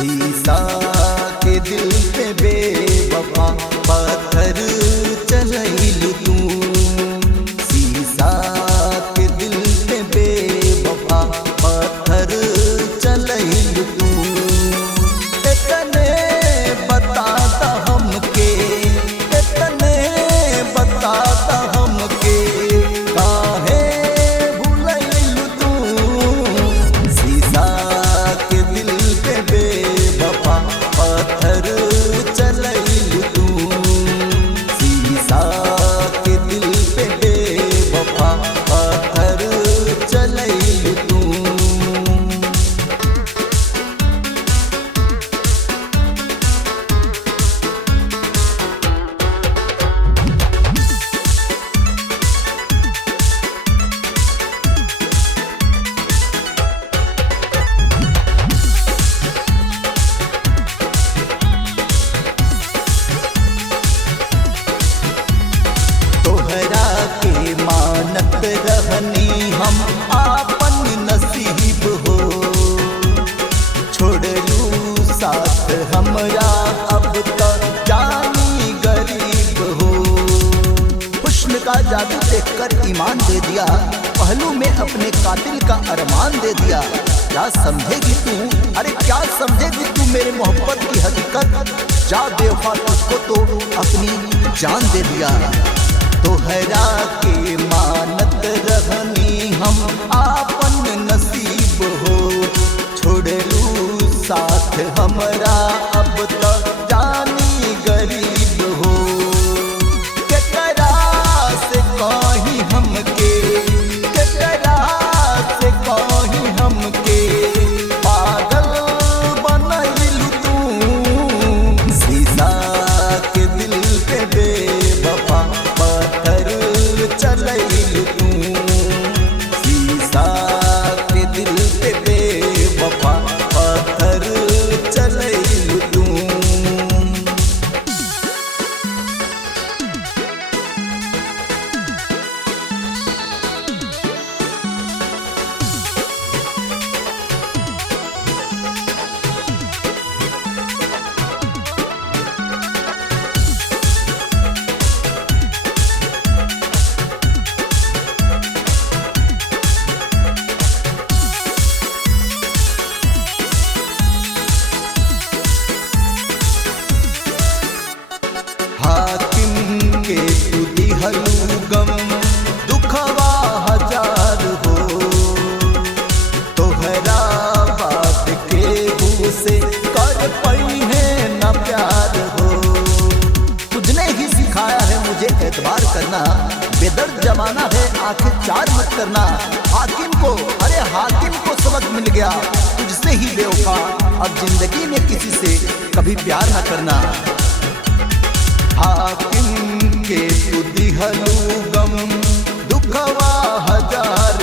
शीशा के दिल पे बेवफा पत्थर चलैलू तू। शीशा के दिल पे बेवफा पत्थर चलैलू तू। इतने बताता हमके, इतने बताता हमके, काहे भुलैलू तू। शीशा के दिल पे बेवफा पत्थर चलैलू तू। शीशा के दिल पे बेवफा पत्थर चलैलू तू। तोहरा के मानत रहनी हम आपन नसीब हो। छोड़लू साथ हमरा अब तक जानी गरीब हो। हुस्न का जादू देखकर ईमान दे दिया, पहलू में अपने कातिल का अरमान दे दिया। क्या समझेगी तू, अरे क्या समझेगी तू मेरे मोहब्बत की हकीकत। जा बेवफा तुझको तो अपनी जान दे दिया। तोहरा के मानत रहनी हम आपन नसीब हो। छोड़लू साथ हमरा अब तक जानी गरीब हो। केकरा से कहीं हमके, केकरा से कहीं हमके, पागल बनैलू तू। शीशा के दिल पे बेवफा पत्थर चलैलू तू। शीशा के दिल पे बेवफा पत्थर चलैलू तू। हाकिम के तू दिहलू गम, दुखवा हजार हो। तोहरा बात के से कर पाई है न प्यार हो। तुझने ही सिखाया है मुझे एतबार करना, बेदर्द जमाना है आंखें चार मत करना। हाकिम को, अरे हाकिम को सबक मिल गया तुझसे ही बेवफा, अब जिंदगी में किसी से कभी प्यार न करना। हाकिम के तू दिहलू गम, दुखवा हजार